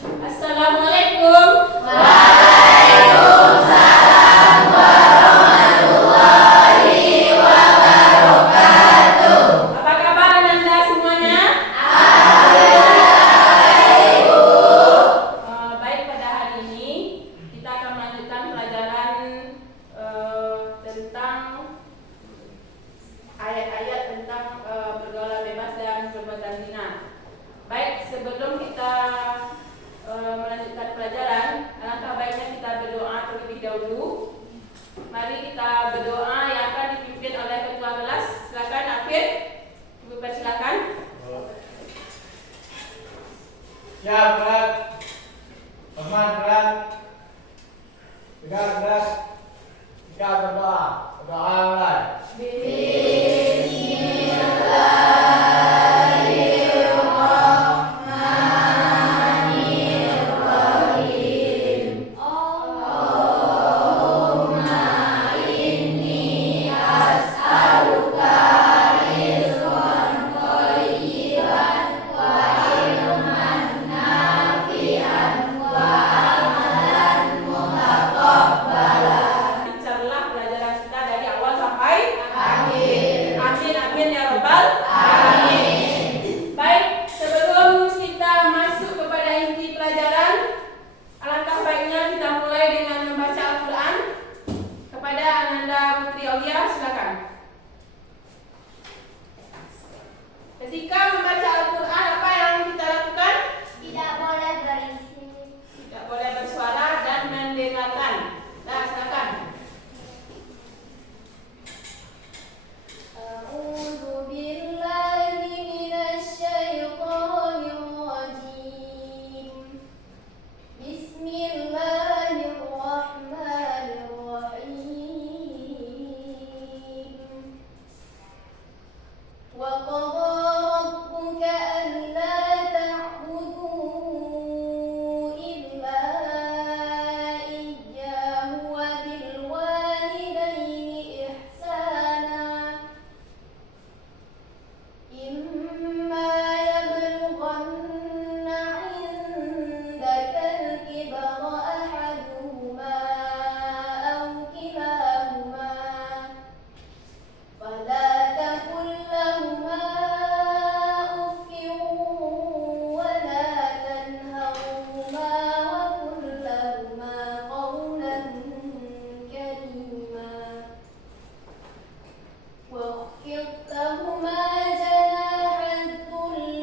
Assalamualaikum. Waalaikumsalam warahmatullahi wabarakatuh. Apa kabar Ananda semuanya? Alhamdulillah, Ibu. Baik, pada hari ini kita akan melanjutkan pelajaran tentang ayat-ayat tentang pergaulan bebas dan perbuatan zina. Baik, sebelum kita melanjutkan pelajaran, alangkah baiknya kita berdoa terlebih dahulu. Mari kita berdoa yang akan dipimpin oleh ketua kelas. Silakan Afid, Ibu persilakan. Ya, berat. Rahman, berat. Berat, berat. Kita berdoa. Berdoa mulai. Lancarlah pelajaran kita dari awal sampai akhir. Amin, amin ya robbal alamin. Baik, sebelum kita masuk kepada inti pelajaran, alangkah baiknya kita mulai dengan membaca Al-Quran. Kepada Ananda Putri Aulia, silakan. Ketika membaca Al-Quran, apa yang kita lakukan? Tidak boleh berisik. Tidak boleh bersuara dan mendengarkan. Nah, silakan. A'udzu billahi minasyaitonir rajim. Bismillahirrahmanirrahim. Wa qadha rabbuka alla ta'budu illa iyyahu wa bil walidayni ihsana. Imma yablughanna 'indaka al-kibara ahaduhuma aw kilahuma fala taqul lahumā uff wa la tanharhumā wa qul lahumā qawlan karīmā. واخفض لهما جناح الذل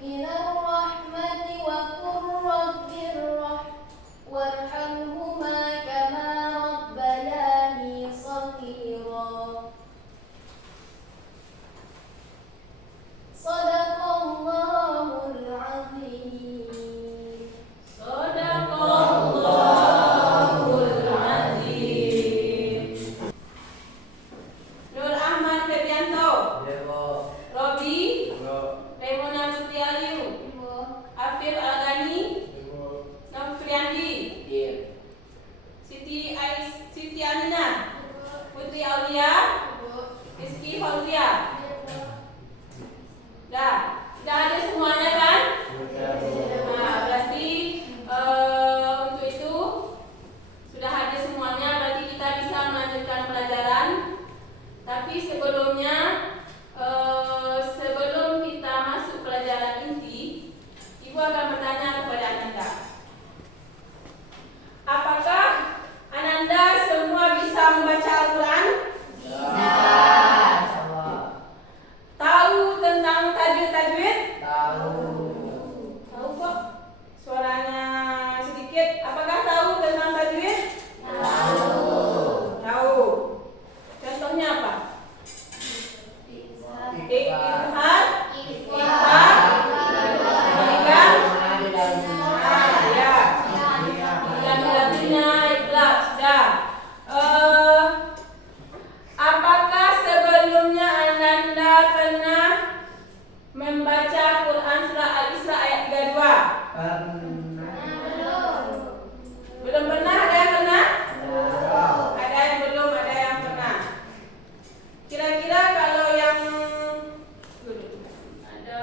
من الرحمة وقل رب وارحمهما كما ربياني صغيرا. صدق الله العظيم. Shadaqallahul azim. Nur Ahmad Febianto, Robi, Raimona Putri Aliu, Afir Al-Ghani, Nofriandi, Siti Aminah, Putri Aulia, Rizky Fauzia. Sudah ada semuanya kan? Nah, berarti untuk itu sudah ada semuanya, berarti kita bisa melanjutkan pelajaran. Tapi sebelumnya, sebelum kita masuk pelajaran inti, Ibu akan bertanya kepada Ananda. Apakah Ananda semua bisa membaca Al-Quran? Tahu tentang tajwid-tajwid? Tahu kok. Suaranya sedikit. Apakah tahu tentang tajwid? Tahu. Contohnya apa? Ikhtiar, ifham, idgham. Ya. Idgham-idghamnya, ikhlas. Sudah. Apakah sebelumnya Ananda pernah membaca Quran surah Al-Isra ayat 32? Belum pernah? Ada yang pernah? Ada yang belum, ada yang pernah. Kira-kira kalau yang ada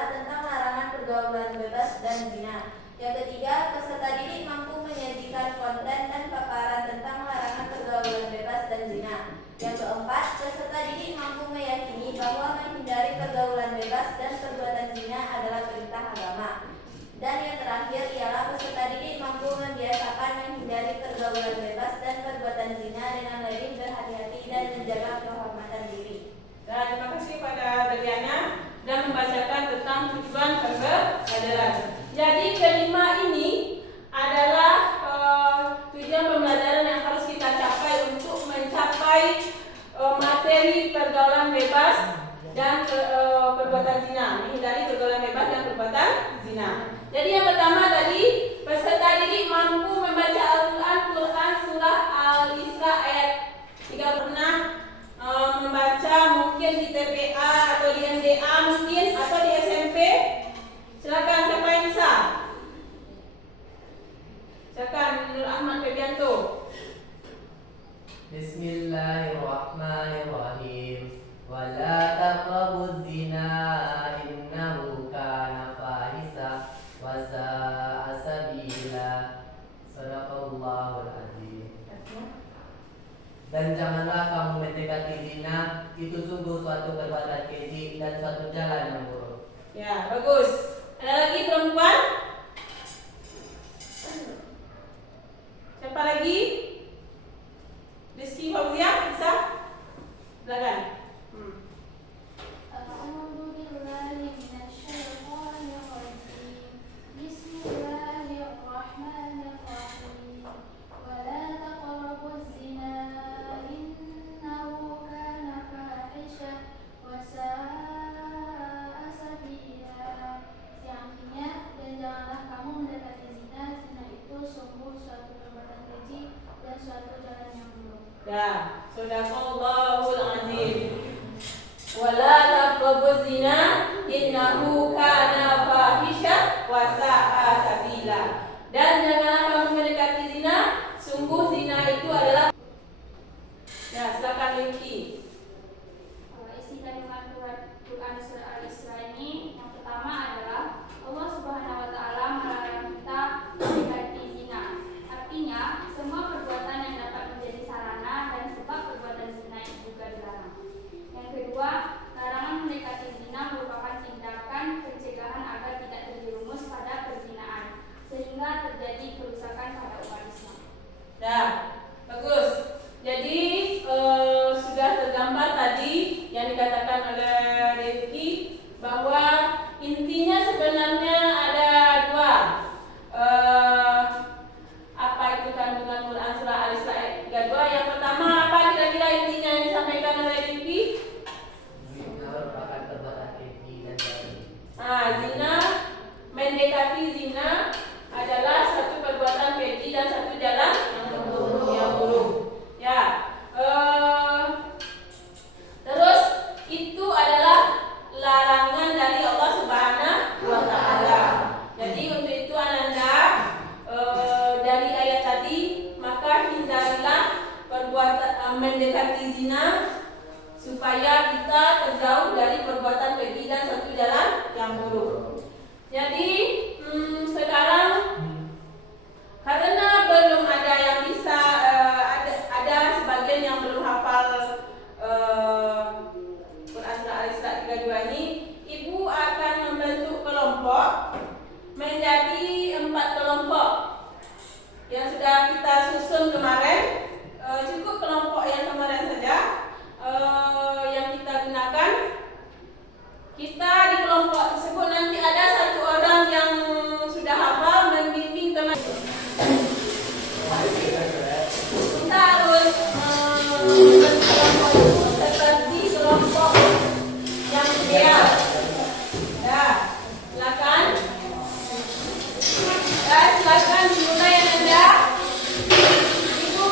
kedua, tentang larangan pergaulan bebas dan zina. Yang ketiga, peserta didik mampu menyajikan konten dan paparan tentang larangan pergaulan bebas dan zina. Yang keempat, peserta didik mampu meyakini bahwa menghindari pergaulan bebas dan perbuatan zina adalah perintah agama. Dan yang terakhir ialah peserta didik mampu membiasakan menghindari pergaulan bebas dan perbuatan zina dengan lebih berhati-hati dan menjaga kehormatan diri. Dan terima kasih pada Beliana dan membacakan tentang tujuan pembelajaran. Jadi kelima ini adalah tujuan pembelajaran yang harus kita capai untuk mencapai materi pergaulan bebas dan perbuatan zina, menghindari pergaulan bebas dan perbuatan zina. Jadi yang pertama tadi, peserta didik mampu membaca Al-Quran surah Al-Isra ayat 3. Pernah membaca mungkin di TPA atau di MDA mungkin atau di SMP. Silakan, siapa yang bisa? Silakan, Nur Ahmad Febianto. Bismillahirrahmanirrahim. Wala taqrabuz zina innahu kana fahisha wa sa'a sabila. Shadaqallahul azim. Dan janganlah kamu mendekati zina, itu sungguh suatu perbuatan keji dan suatu jalan yang buruk. Ya, bagus. Ada lagi perempuan? Siapa lagi? Rizky Fauzia, bisa? Silakan. A'udzu billahi minasyaitonir rajim. Bismillahirrahmanirrahim. Wala taqrabuz zina innahu kana fahisha wa sa'a sabila. Yang artinya, dan janganlah kamu mendekati zina, zina itu sungguh suatu perbuatan keji dan suatu jalan yang buruk. Ya, Shadaqallahul azim. Wala taqrabuz zina innahu kana fahisha wa sa'a sabila. Dan janganlah kamu mendekati zina, sungguh zina itu adalah. Ya, silakan Linky. Isi kandungan Quran surah Al-Isra ini yang pertama adalah Allah Subhanahu wa taala melarang kita mendekati zina. Artinya, semua perbuatan yang dapat menjadi sarana dan sebab perbuatan zina itu juga dilarang. Yang kedua, larangan mendekati zina merupakan tindakan pencegahan agar tidak terjerumus pada perzinaan sehingga terjadi kerusakan pada umat Islam. Ya, bagus. Jadi sudah tergambar tadi yang dikatakan oleh Rifki bahwa intinya sebenarnya ada dua. Apa itu kandungan Quran surah Al-Isra ayat 32? Yang pertama apa kira-kira intinya yang disampaikan oleh Rifki? Zina merupakan perbuatan keji dan jalan. Zina, mendekati zina adalah satu perbuatan keji dan satu jalan yang buruk. Ya, terus itu adalah larangan dari Allah Subhanahu wa taala. Jadi untuk itu Ananda dari ayat tadi maka hindarilah perbuatan mendekati zina supaya kita terjauh dari perbuatan keji dan satu jalan yang buruk. Jadi sekarang karena belum ada yang bisa ada sebagian yang belum hafal Quran surah Al-Isra 32 ini, Ibu akan membentuk kelompok menjadi 4 kelompok yang sudah kita susun kemarin. Cukup kelompok yang kemarin saja yang kita gunakan. Kita di kelompok tersebut nanti ada satu orang yang sudah hafal membimbing teman. Kita harus kelompok itu seperti kelompok yang ideal. Ya, silakan. Ya, silakan dimulai Anda. Ibu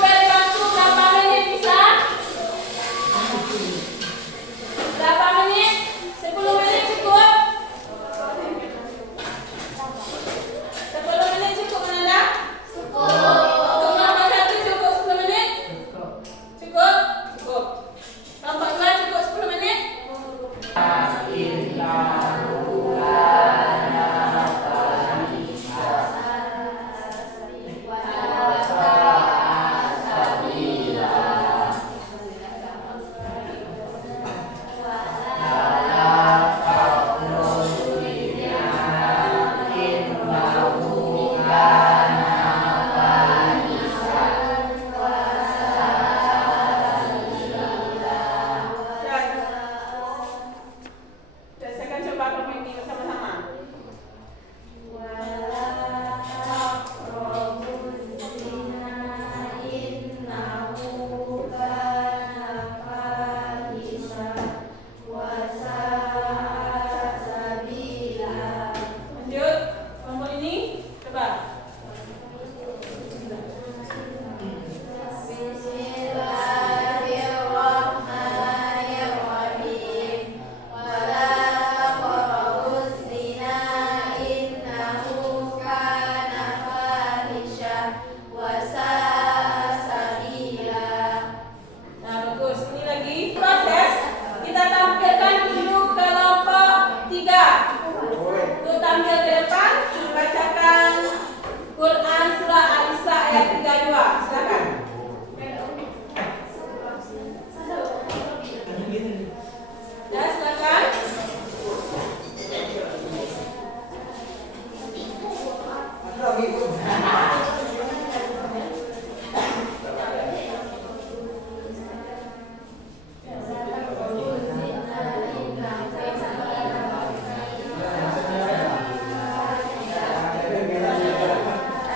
gitu.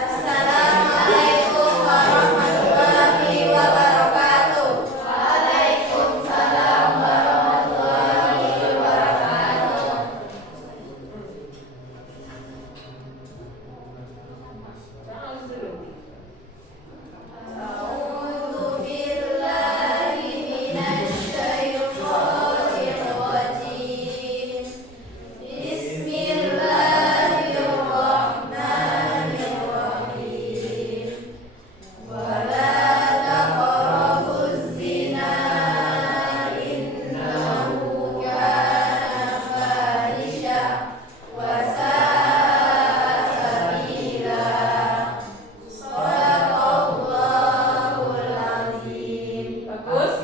Assalamualaikum warahmatullahi wabarakatuh. Waalaikumsalam warahmatullahi wabarakatuh. A'udzu billahi minasyaitonir rajim. Bismillahirrahmanirrahim. Wala taqrabuz zina innahu kana fahisha wa sa'a sabila. Shadaqallahul azim. Bagus.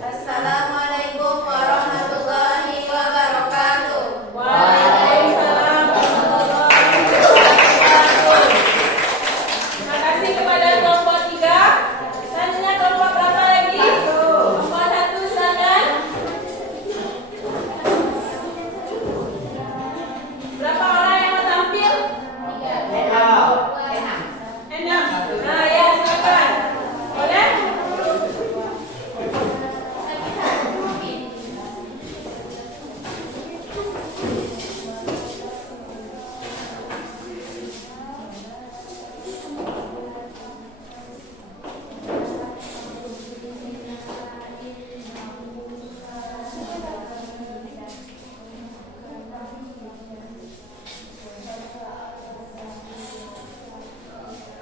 Assalamualaikum warahmatullahi wabarakatuh. Waalaikumsalam warahmatullahi wabarakatuh. Terima kasih kepada kelompok 3. Selanjutnya kelompok berapa lagi? Kelompok 1 silakan. Berapa orang yang mau tampil? 6. Nah, ya silakan. Boleh?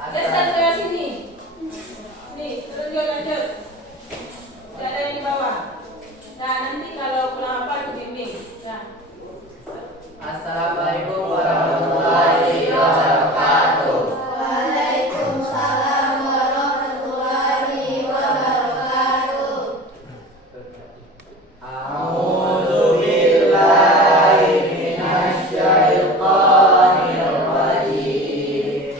Geser ke sini. Nih, terus juga lanjut. Tidak ada yang di bawah. Nah, nanti kalau pulang apa aku bimbing. Nah. Assalamualaikum warahmatullahi wabarakatuh. Waalaikumsalam warahmatullahi wabarakatuh. A'udzu billahi minasyaitonir rajim.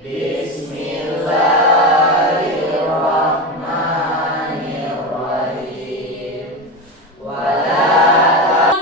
Bismillahirrahmanirrahim. Wala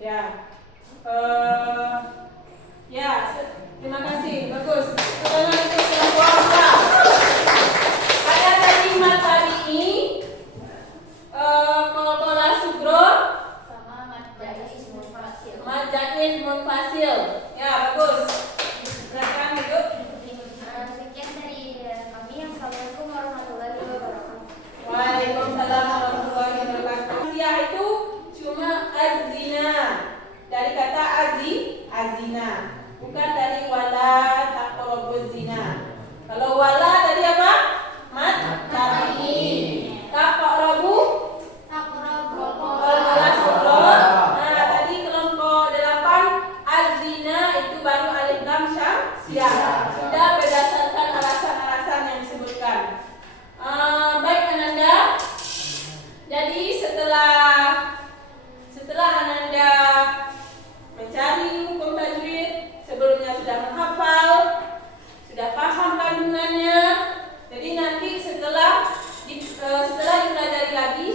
Ya. Terima kasih. Bagus. Pertama untuk kelompok A. Pada kalimat tadi ini kolkola sugro Sama majais munfasil. majais munfasil. Ya, bagus. Silakan duduk. Sekian dari kami. Assalamualaikum warahmatullahi wabarakatuh. Waalaikumsalam warahmatullahi wabarakatuh. Dia itu cuma azina. Dari kata azina. Bukan dari wala taqrabuz zina. Kalau wala dari apa? Tabi. Taqrabu kolkola sugro. Nah, tadi kelompok 8 azina itu baru alif lam syamsiah. Sudah berdasarkan alasan-alasan yang disebutkan. Baik Ananda. Jadi setelah Ananda mencari hukum tajwid, sebelumnya sudah menghafal, sudah paham kandungannya. Jadi nanti setelah dipelajari lagi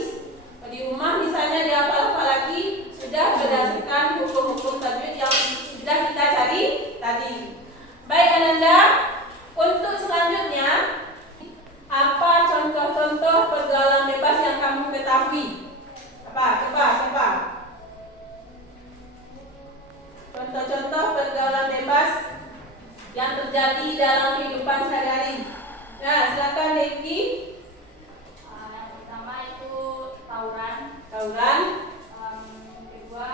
di rumah, misalnya dihafal-hafal lagi, sudah berdasarkan hukum-hukum tajwid yang sudah kita cari tadi. Baik Ananda, untuk selanjutnya apa contoh-contoh pergaulan bebas yang kamu ketahui? Apa? Coba siapa? Contoh-contoh pergaulan bebas yang terjadi dalam kehidupan sehari-hari. Nah, silakan Devi. Yang pertama itu tawuran. Tawuran. Yang kedua,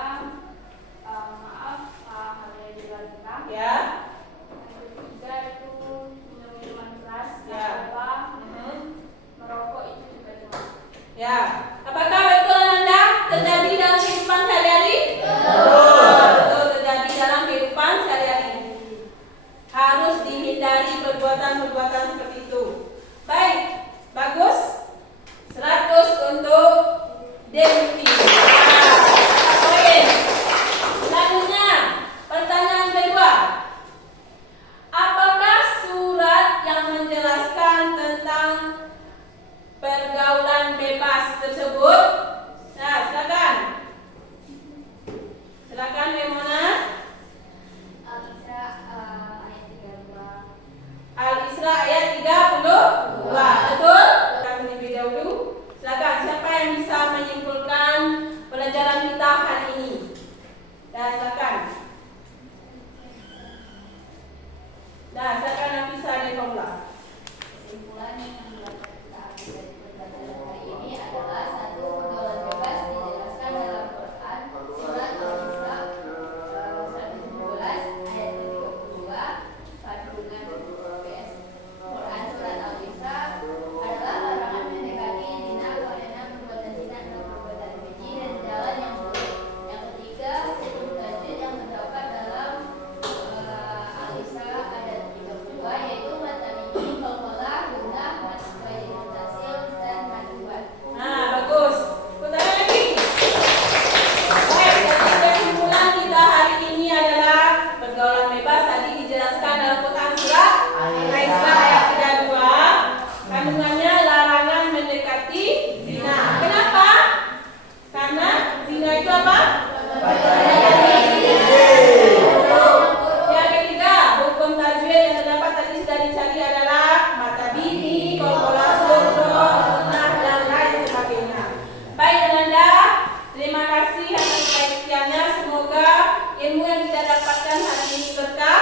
maaf, hal yang dilakukan. Ya. Yang ketiga itu minum minuman keras. Ya. Yang keempat, merokok itu juga termasuk. Ya. Apakah betul Ananda terjadi dalam kehidupan sehari-hari? Betul, terjadi dalam kehidupan sehari-hari. Harus dihindari perbuatan-perbuatan seperti itu. Baik, bagus. 100 untuk Devi. Selanjutnya, pertanyaan kedua. Apakah surat yang menjelaskan tentang pergaulan bebas tersebut? Nah, silakan. Silakan Memona. Al-Isra ayat 32. Betul? Kami lebih dahulu. Silakan, siapa yang bisa menyimpulkan pelajaran kita hari ini? Dan silakan. Nah, silakan Nafisa Dekomla. Kesimpulan yang dapat kita ambil dari pembelajaran hari ini adalah satu, pergaulan bebas dijelaskan dalam Quran surat Al-Isra 117 ayat 32. Kandungan PS Quran surat Al-Isra adalah larangan mendekati zina, karena perbuatan zina adalah perbuatan keji dan jalan yang buruk. Yang ketiga, hukum tajwid yang terdapat dalam Al-Isra ayat 32, yaitu matabini, qalqalah, gunnah, majlis mutasil, dan madubat. Nah, bagus. Putar lagi. Baik, jadi kesimpulan kita hari ini adalah pergaulan bebas tadi dijelaskan dalam Quran surat Al-Isra ayat 32. Kandungannya larangan mendekati zina. Kenapa? Karena zina itu apa? Yang ketiga, hukum tajwid yang terdapat tadi sudah dicari adalah matabini, qalqalah sugro, gunnah, dan lain sebagainya. Baik Ananda, terima kasih atas perhatiannya. Semoga ilmu yang kita dapatkan hari ini berkah.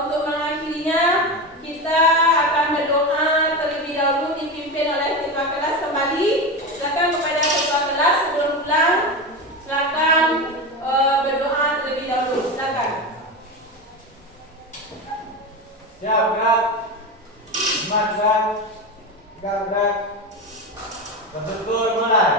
Untuk mengakhirinya, kita akan berdoa terlebih dahulu dipimpin oleh ketua kelas kembali. Silakan kepada ketua kelas sebelum pulang. Silakan berdoa terlebih dahulu. Silakan. Siap, gerak. Semangat, gerak. Bertutur mulai.